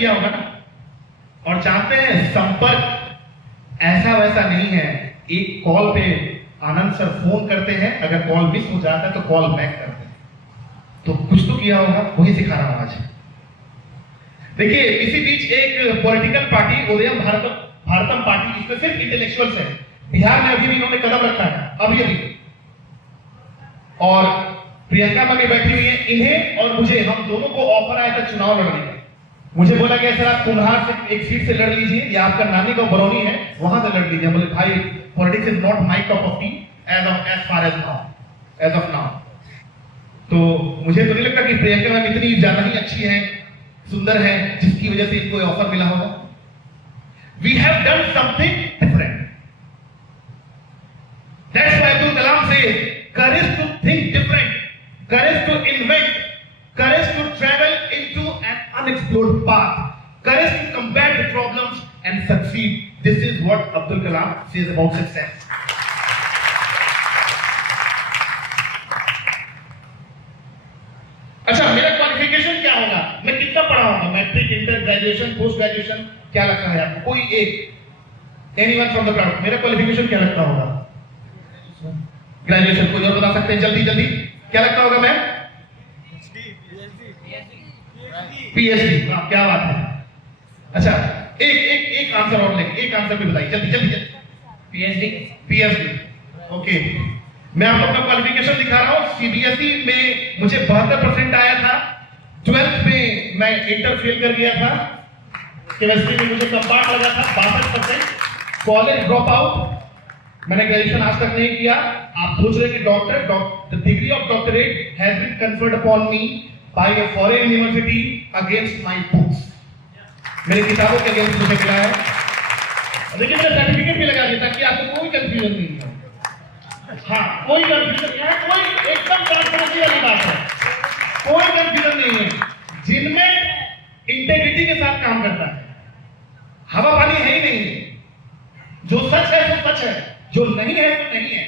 किया होगा ना, और जानते हैं संपर्क ऐसा वैसा नहीं है। एक कॉल पे आनंद सर फोन करते हैं, अगर कॉल मिस हो जाता है तो कॉल बैक करते हैं, तो कुछ तो किया होगा, वही सिखा रहा हूं आज। देखिए इसी बीच एक पॉलिटिकल पार्टी उदयम भारतम पार्टी, इसमें सिर्फ इंटेलेक्चुअल्स है, बिहार में अभी भी इन्होंने कदम रखा है अभी, और प्रियंका मनी बैठी हुई है, इन्हें और मुझे, हम दोनों को ऑफर आया था चुनाव लड़ने का। मुझे बोला गया सर आप कुम्हार से एक सीट से लड़ लीजिए, या आपका नानी का बरौनी है वहां से लड़ लीजिए। बोले भाई politics is not my cup of tea as far as of now. तो मुझे तो नहीं लगता कि प्रियंका मैम इतनी ज्यादा ही अच्छी है, सुंदर है, जिसकी वजह से इनको ऑफर मिला होगा। We have done something different. That's why Abdul Kalam says courage to think different, courage to invent, courage to travel into an unexplored path, courage to combat the problems and succeed. This is what Abdul Kalam says about success. अच्छा, मेरा qualification क्या होगा, मैं कितना पढ़ा होगा, matric, inter, graduation, post graduation, क्या लगता है आपको? कोई एक, एनीवन फ्रॉम द क्राउड, मेरा क्वालिफिकेशन क्या लगता होगा? ग्रेजुएशन। कोई और बता सकते हैं जल्दी जल्दी, क्या लगता होगा मैम? पीएचडी। क्या बात है। अच्छा, एक आंसर और लेंगे, एक आंसर भी बताइए जल्दी जल्दी जल्दी। पीएचडी। ओके, मैं आपको अपना क्वालिफिकेशन दिखा रहा हूँ। सीबीएसई में मुझे 72% आया था, 12th में मैं इंटर फेल कर गया था, केमिस्ट्री में मुझे कम मार्क लगा था 62%, कॉलेज ड्रॉप आउट, मैंने ग्रेजुएशन आज तक नहीं किया। आप सोच रहे कि the degree of doctorate has been conferred upon me by a foreign university against my books. मेरी किताबों के अगेंस्ट मुझे मिला है। देखिए मेरा सर्टिफिकेट भी लगा दिया ताकि आपको कोई कंफ्यूजन नहीं हो। हाँ, कोई कंफ्यूजन नहीं है, कोई एकदम ट्रांसपेरेंसी वाली बात है, कोई कंफ्यूजन नहीं है। जिनमें इंटेग्रिटी के साथ काम करता है, हवा पानी है ही नहीं, जो सच है वो सच है, जो नहीं है वो नहीं है।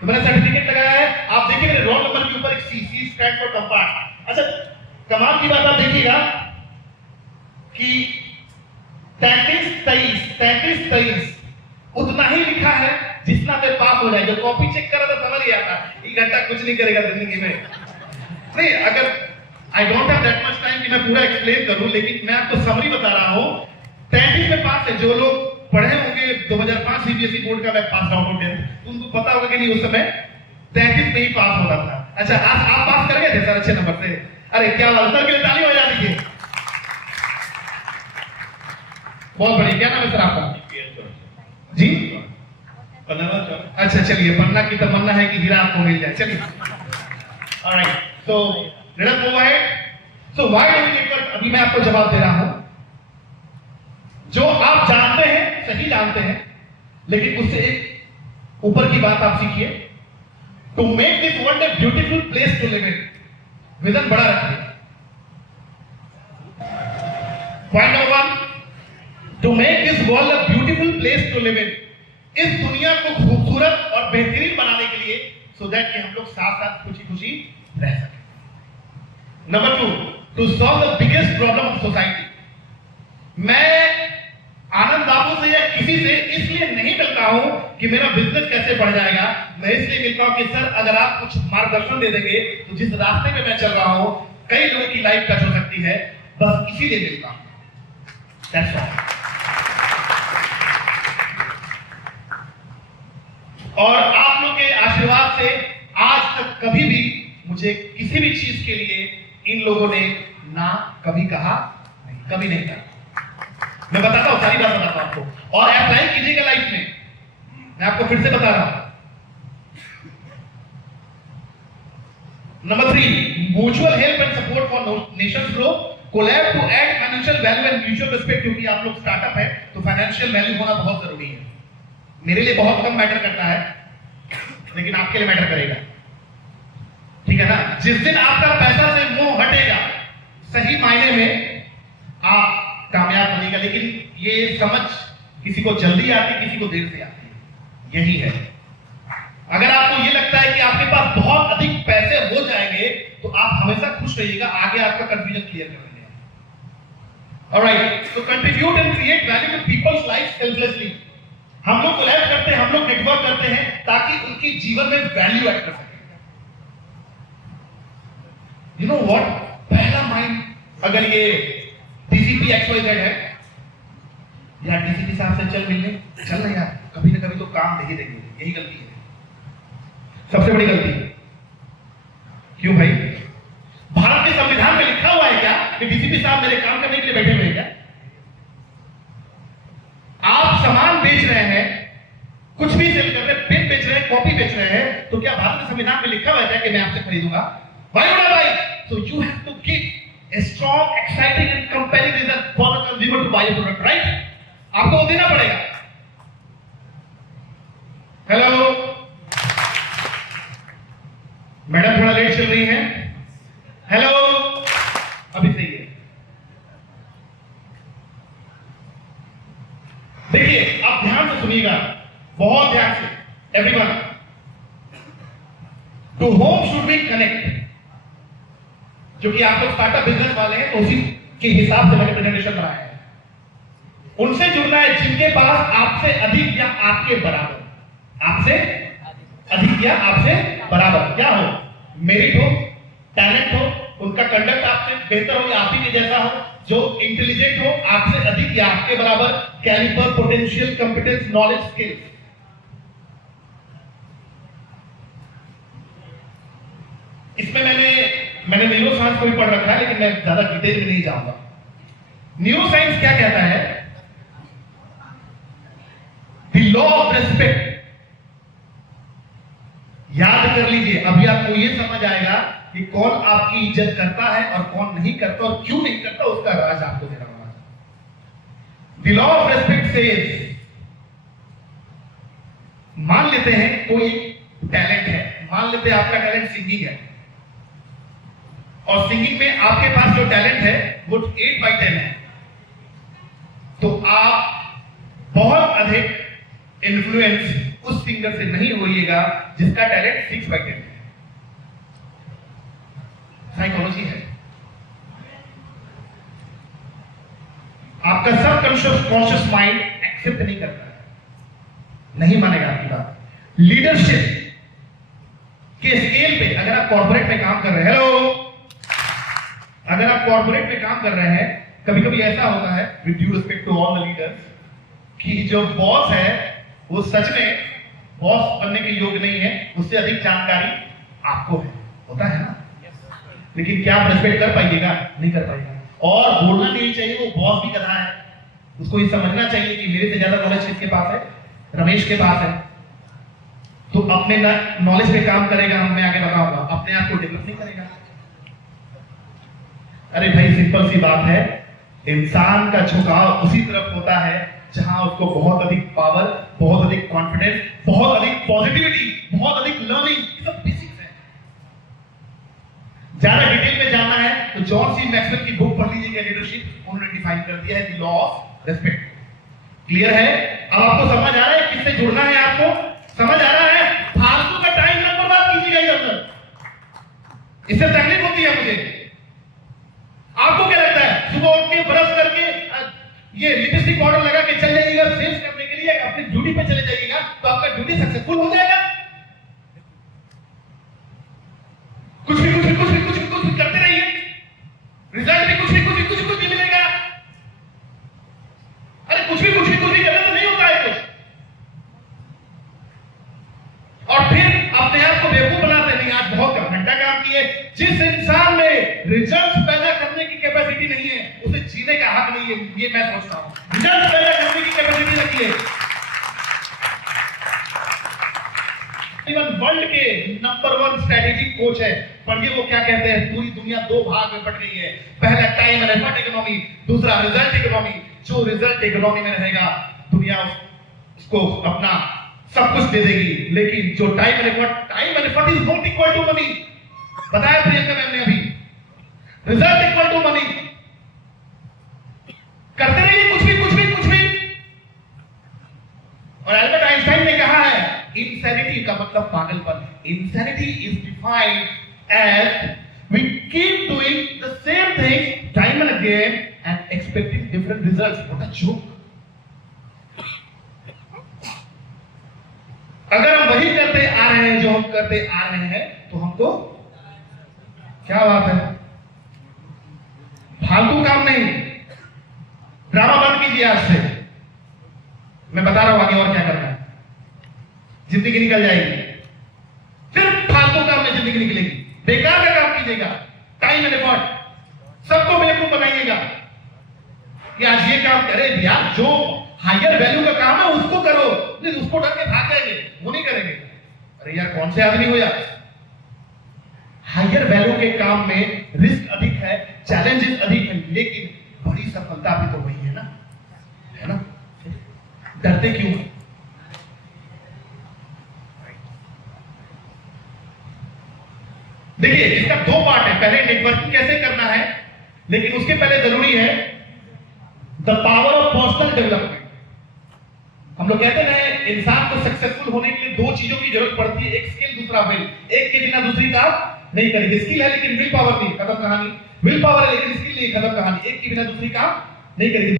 तो मैंने सर्टिफिकेट लगाया है, आप देखिए मेरे रोल नंबर के ऊपर एक सी स्टैंड फॉर कंपार्ट। अच्छा, कमाल की बात आप देखिएगा कि 33-23 उतना ही लिखा है जितना पे पास हो जाए। जो कॉपी चेक करा तो समझ गया था एक घंटा कुछ नहीं करेगा जिंदगी में। नहीं, अगर I don't have that much time कि मैं पूरा एक्सप्लेन करूं, लेकिन मैं आपको समरी बता रहा हूं। 33 में पास है। जो लोग पढ़े होंगे 2005 सीबीएसई बोर्ड का, मैं पास आउट हूं 10th, तुमको पता होगा कि नहीं उस समय 33 में ही पास हो रहा था। अच्छा, आज आप पास कर गए थे सर अच्छे नंबर से? अरे क्या बात, सर के लिए ताली हो जाती है। बहुत बढ़िया। क्या नाम है सर आपका? जी, अच्छा चलिए, पन्ना की तमन्ना है कि हीरा आपको मिल जाए। चलिए, ऑलराइट, तो let us move ahead. So why do we need, अभी मैं आपको जवाब दे रहा हूं। जो आप जानते हैं, सही जानते हैं, लेकिन उससे एक ऊपर की बात आप सीखिए। To make this world a beautiful place to live in, vision बड़ा रखिए। Point number 1, to make this world a beautiful place to live in, इस दुनिया को खूबसूरत और बेहतरीन बनाने के लिए, सो दैट कि हम लोग साथ साथ खुशी खुशी रह सकें। Number 2, to solve the biggest problem of society. मैं आनंद बाबू से या किसी से इसलिए नहीं मिलता हूं कि मेरा बिजनेस कैसे बढ़ जाएगा, मैं इसलिए मिलता हूं कि सर अगर आप कुछ मार्गदर्शन दे देंगे तो जिस रास्ते पे मैं चल रहा हूं कई लोगों की लाइफ टच हो सकती है, बस इसीलिए मिलता हूं। That's all. और आप लोग के आशीर्वाद से आज तक कभी भी मुझे किसी भी चीज के लिए इन लोगों ने ना कभी कहा, कभी नहीं कहा। मैं बताता हूं, सारी बात बताता हूं आपको, और अप्लाई कीजिएगा लाइफ में। मैं आपको फिर से बता रहा हूं। Number 3, mutual help and support for nations grow, collab to add financial value and mutual respect. क्योंकि आप लोग स्टार्टअप है तो फाइनेंशियल वैल्यू होना बहुत जरूरी है। मेरे लिए बहुत कम मैटर करता है, लेकिन आपके लिए मैटर करेगा, ठीक है ना? जिस दिन आपका पैसा से मोह हटेगा, सही मायने में आप कामयाब बनेगा। लेकिन ये समझ किसी को जल्दी आती है, किसी को देर से आती है, यही है। अगर आपको ये लगता है कि आपके पास बहुत अधिक पैसे हो जाएंगे तो आप हमेशा खुश रहिएगा, आगे आपका कंफ्यूजन क्लियर कर लेंगे। ऑलराइट, तो contribute and create value to people's life selflessly. हम लोग कोलैब करते हैं, हम लोग नेटवर्क करते हैं ताकि उनके जीवन में वैल्यू ऐड कर सकें। यू नो व्हाट, पहला माइंड अगर ये डीसीपी XYZ है, यार डीसीपी साहब से चल मिलने, चल ना यार, कभी ना कभी तो काम नहीं देंगे, यही गलती है, सबसे बड़ी गलती। क्यों भाई? भारत के संविधान में लिखा हुआ है क्या कि डीसीपी साहब मेरे काम करने के लिए बैठे हुए हैं क्या? आप सामान बेच रहे हैं, कुछ भी सेल कर रहे हैं, पेन बेच रहे हैं, कॉपी बेच रहे हैं, तो क्या भारत के संविधान में लिखा हुआ है कि मैं आपसे खरीदूंगा? भाई बड़ा भाई, so you have to give a strong, exciting and compelling reason for the consumer to buy your product, right? आपको वो देना पड़ेगा। हेलो मैडम, थोड़ा लेट चल रही हैं। हेलो, अभी सही है। देखिए, आप ध्यान से सुनिएगा, बहुत ध्यान से। Everyone, to home should be connect. जो कि आप लोग स्टार्टअप बिजनेस वाले हैं, तो उसी के हिसाब से मैंने प्रेजेंटेशन बनाया है। उनसे जुड़ना है जिनके पास आपसे अधिक या आपके बराबर, आपसे अधिक या आपसे बराबर क्या हो, मेरिट हो, टैलेंट हो, उनका कंडक्ट आपसे बेहतर हो या आप ही के जैसा हो, जो इंटेलिजेंट हो, आपसे अधिक या आपके बराबर, calibre, potential, competence, knowledge, skills. इसमें मैंने न्यूरोसाइंस को भी पढ़ रखा है, लेकिन मैं ज्यादा डिटेल में नहीं जाऊंगा। न्यूरोसाइंस क्या कहता है? The law of respect. याद कर लीजिए, अभी आपको यह समझ आएगा कि कौन आपकी इज्जत करता है और कौन नहीं करता और क्यों नहीं करता, उसका राज आपको देना होगा। The law of respect says, मान लेते हैं कोई टैलेंट है, मान लेते हैं आपका टैलेंट सिंगिंग है, और सिंगिंग में आपके पास जो टैलेंट है वो 8/10 है, तो आप बहुत अधिक इन्फ्लुएंस उस सिंगर से नहीं होइएगा जिसका टैलेंट 6/10 है। साइकोलॉजी है। आपका सबकॉन्शियस माइंड एक्सेप्ट नहीं करता है, नहीं मानेगा आपकी बात। लीडरशिप के स्केल पे अगर आप कॉर्पोरेट में काम कर रहे हैं, हेलो, अगर आप कॉर्पोरेट में काम कर रहे हैं, कभी कभी ऐसा होता है, with due respect to all the leaders, कि जो बॉस है वो सच में बॉस बनने के योग्य नहीं है, उससे अधिक जानकारी आपको है, होता है ना? लेकिन क्या आप रिस्पेक्ट कर पाइएगा? नहीं कर पाइएगा। और बोलना नहीं चाहिए वो बॉस भी गधा है, उसको ये समझना चाहिए कि मेरे से ज्यादा नॉलेज किसके पास है? रमेश के पास है। तो अपने नॉलेज पे काम करेगा, मैं आगे बताऊंगा, अपने आप को डेवलप नहीं करेगा। अरे भाई, सिंपल सी बात है, इंसान का झुकाव उसी तरफ होता है जहां उसको बहुत अधिक पावर, बहुत अधिक कॉन्फिडेंस, बहुत अधिक पॉजिटिविटी, बहुत अधिक लर्निंग, सब बेसिक्स है। ज्यादा डिटेल में जानना है तो जॉन सी मैक्सवेल की बुक पढ़ लीजिएगा, लीडरशिप, उन्होंने डिफाइन कर दिया है the law of respect. Clear है? अब आपको समझ आ रहा है किससे जुड़ना है? आपको समझ आ रहा है? फालतू का टाइम मत बर्बाद कीजिएगा इधर उधर, इससे तकलीफ होती है मुझे। आपको क्या लगता है, सुबह उठ के ब्रश करके ये लिपस्टिक पाउडर लगा के चल जाइएगा सेल्स करने के लिए, अपनी ड्यूटी पे चले जाइएगा तो आपका ड्यूटी सक्सेसफुल हो जाएगा? कुछ भी करते रहिए, रिजल्ट भी कुछ भी मिलेगा। अरे कुछ भी करने से नहीं होता है कुछ, और फिर अपने आप को बेवकूफ बनाते नहीं। आज बहुत घंटा काम किए, जिस इंसान में रिजल्ट पैदा करने की कैपेसिटी नहीं है उसे जीने का हक नहीं है, ये मैं सोचता हूं। रिजल्ट पैदा करने की कैपेसिटी रखिए। वर्ल्ड के नंबर 1 स्ट्रेटेजिक कोच है, पढ़िए वो क्या कहते हैं। पूरी दुनिया 2 भाग में बट गई है, पहला टाइम एंड एफर्ट इकोनॉमी, दूसरा रिजल्ट इकोनॉमी। जो रिजल्ट इकोनॉमी में रहेगा दुनिया उसको अपना सब कुछ दे देगी, लेकिन जो time and effort is not equal to money. बताया प्रियंका मैम ने अभी, रिजल्ट इक्वल टू मनी। करते रहिए कुछ भी। और एल्बर्ट आइंस्टाइन ने कहा है, इंसैनिटी का मतलब पागलपन। Insanity is defined as we keep doing the same thing time and again and expecting different results. What a joke. अगर हम वही करते आ रहे हैं जो हम करते आ रहे हैं तो हमको क्या बात है, फालतू काम नहीं, ड्रामा बंद कीजिए आज से। मैं बता रहा हूं आगे और क्या करना है, जिंदगी निकल जाएगी। सिर्फ फालतू काम में जिंदगी निकलेगी। बेकार का काम कीजिएगा, टाइम एंड एफर्ट, सबको बेवकूफ बनाइएगा कि आज ये काम करे यार, जो हायर वैल्यू का काम है उसको करो, नहीं उसको डर के भाग जाएंगे, वो नहीं करेंगे। अरे यार कौन से आदमी हो यार। हायर वैल्यू के काम में रिस्क अधिक है, चैलेंजेस अधिक है, लेकिन बड़ी सफलता भी तो वही है ना, डरते क्यों? देखिए इसका दो पार्ट है, पहले नेटवर्किंग कैसे करना है, लेकिन उसके पहले जरूरी है the power of personal development. हम लोग कहते हैं इंसान को सक्सेसफुल होने के लिए दो चीजों की जरूरत पड़ती है, एक स्किल दूसरा विल। एक के बिना दूसरी काम नहीं करेगी। स्किल है लेकिन विल पावर नहीं, खत्म कहानी। विल पावर है लेकिन स्किल नहीं, खत्म कहानी। एक के बिना दूसरी काम नहीं करेगी।